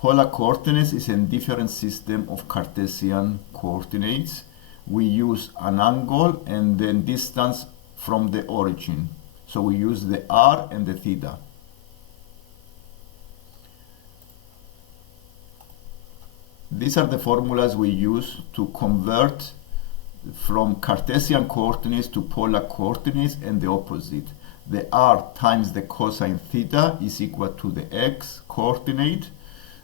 Polar coordinates is a different system of Cartesian coordinates. We use an angle and then distance from the origin. So we use the r and the theta. These are the formulas we use to convert from Cartesian coordinates to polar coordinates and the opposite. The r times the cosine theta is equal to the x coordinate.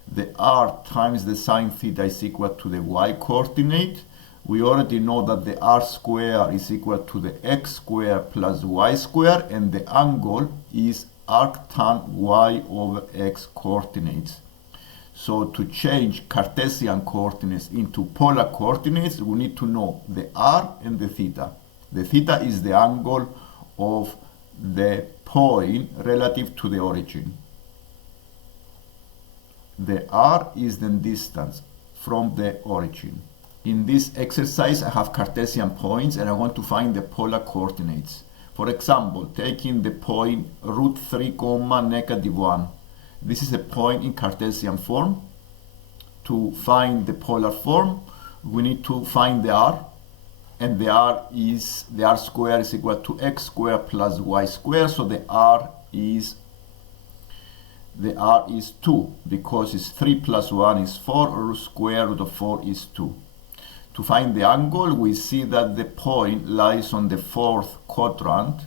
The r times the sine theta is equal to the y coordinate. We already know that the r square is equal to the x square plus y square, and the angle is arctan y over x coordinates. So to change Cartesian coordinates into polar coordinates, we need to know the r and the theta. The theta is the angle of the point relative to the origin. The r is the distance from the origin. In this exercise, I have Cartesian points and I want to find the polar coordinates. For example, taking the point root 3, -1. This is a point in Cartesian form. To find the polar form, we need to find the r, and the r square is equal to x square plus y square, so the r is 2, because it's 3 plus 1 is 4, or square root of 4 is 2. To find the angle, we see that the point lies on the 4th quadrant.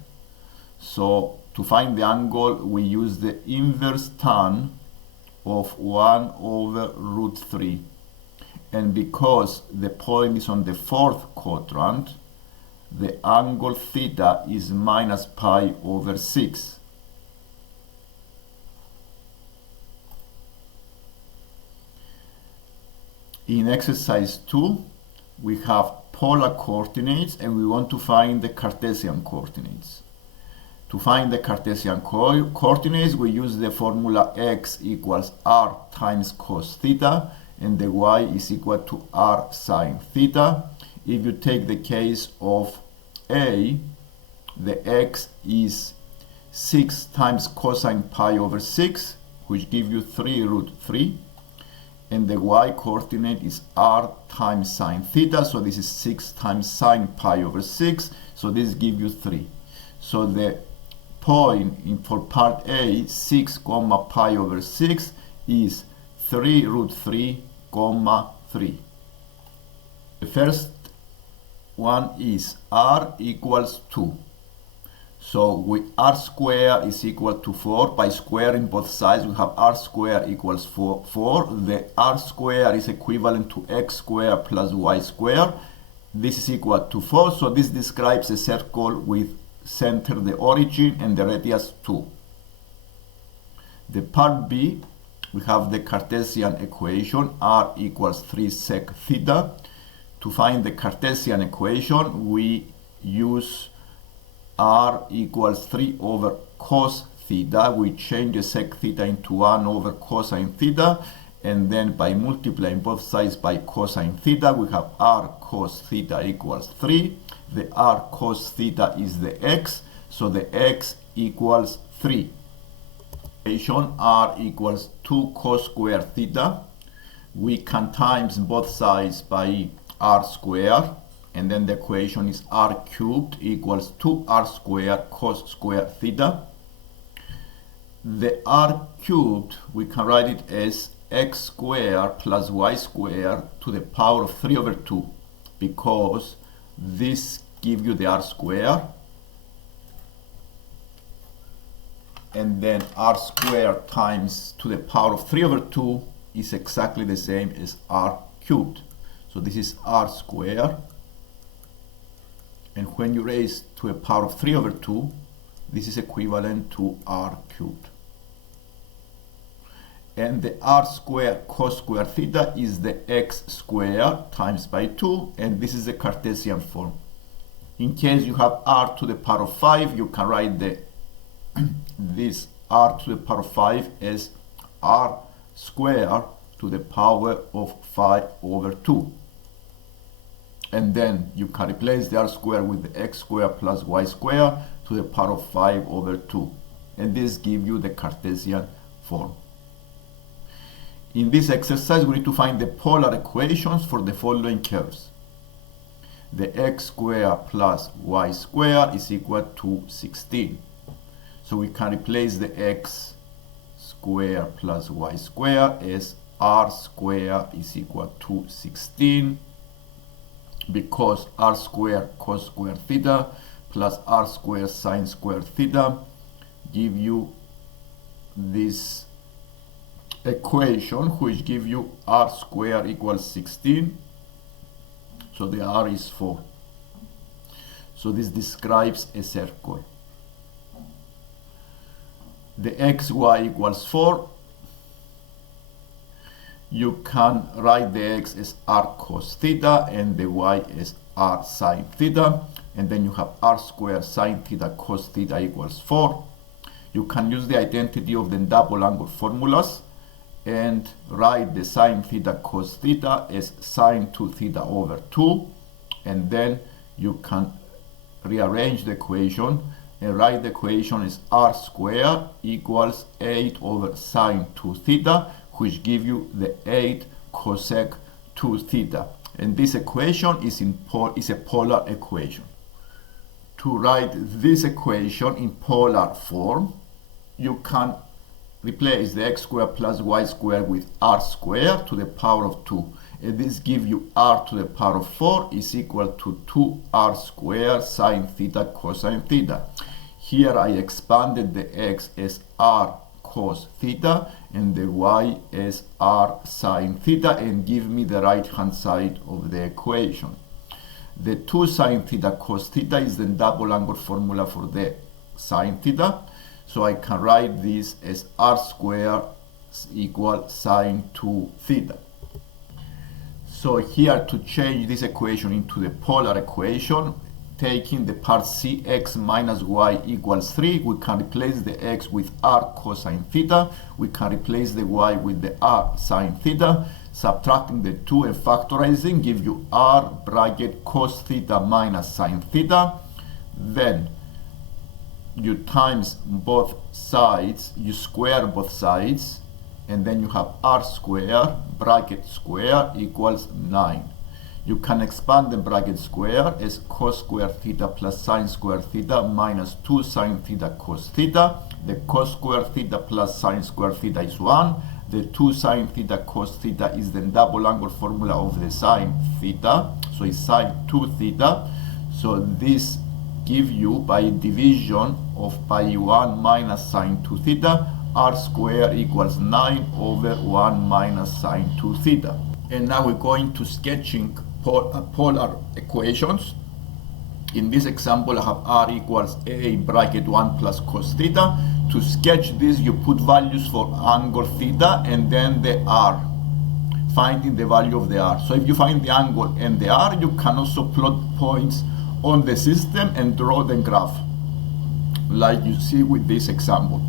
So to find the angle, we use the inverse tan of 1 over root 3. And because the point is on the 4th quadrant, the angle theta is minus pi over 6. In exercise 2, we have polar coordinates and we want to find the Cartesian coordinates. To find the Cartesian coordinates, we use the formula x equals r times cos theta, and the y is equal to r sine theta. If you take the case of A, the x is 6 times cosine pi over 6, which gives you 3 root 3. And the y coordinate is r times sine theta, so this is 6 times sine pi over 6, so this gives you 3. So the point for part A, 6 comma pi over 6, is 3 root 3 comma 3. The first one is r equals 2. So r square is equal to 4. By squaring both sides, we have r square equals 4. The r square is equivalent to x square plus y square. This is equal to 4. So this describes a circle with center the origin and the radius 2. The part B, we have the Cartesian equation, r equals 3 sec theta. To find the Cartesian equation, we use r equals 3 over cos theta. We change the sec theta into 1 over cosine theta, and then by multiplying both sides by cosine theta, we have r cos theta equals 3. The r cos theta is the x, so the x equals 3. Equation r equals 2 cos square theta. We can times both sides by r square, and then the equation is r cubed equals 2r square cos square theta. The r cubed, we can write it as x square plus y square to the power of 3 over 2, because this gives you the r square, and then r square times to the power of 3 over 2 is exactly the same as r cubed. So this is r square, and when you raise to a power of 3 over 2, this is equivalent to r cubed. And the r square cos square theta is the x square times by 2, and this is the Cartesian form. In case you have r to the power of 5, you can write this r to the power of 5 as r square to the power of 5 over 2. And then you can replace the r square with the x square plus y square to the power of 5 over 2. And this gives you the Cartesian form. In this exercise, we need to find the polar equations for the following curves. The x squared plus y squared is equal to 16. So we can replace the x squared plus y squared as r squared is equal to 16, because r squared cos squared theta plus r squared sine squared theta give you this equation, which give you r squared equals 16. So the r is 4. So this describes a circle. The xy equals 4. You can write the x as r cos theta and the y as r sine theta, and then you have r squared sine theta cos theta equals 4. You can use the identity of the double angle formulas and write the sine theta cos theta as sine 2 theta over 2, and then you can rearrange the equation and write the equation as r squared equals 8 over sine 2 theta, which give you the 8 cosec 2 theta. And this equation is a polar equation. To write this equation in polar form, you can replace the x squared plus y squared with r squared to the power of 2. And this gives you r to the power of 4 is equal to 2r squared sine theta cosine theta. Here I expanded the x as r cos theta and the y as r sine theta, and give me the right hand side of the equation. The 2 sine theta cos theta is the double angle formula for the sine theta. So I can write this as r squared equal sine 2 theta. So here, to change this equation into the polar equation, taking the part c, x minus y equals 3, we can replace the x with r cosine theta. We can replace the y with the r sine theta. Subtracting the 2 and factorizing give you r bracket cos theta minus sine theta. Then you times both sides, you square both sides, and then you have r squared bracket square equals 9. You can expand the bracket square as cos squared theta plus sine squared theta minus 2 sine theta cos theta. The cos squared theta plus sine squared theta is 1. The 2 sine theta cos theta is the double angle formula of the sine theta, so it's sine 2 theta. So this give you, by division of by 1 minus sine 2 theta, r squared equals 9 over 1 minus sine 2 theta. And now we're going to sketching polar equations. In this example, I have r equals a bracket 1 plus cos theta. To sketch this, you put values for angle theta and then the r, finding the value of the r. So if you find the angle and the r, you can also plot points on the system and draw the graph, like you see with this example.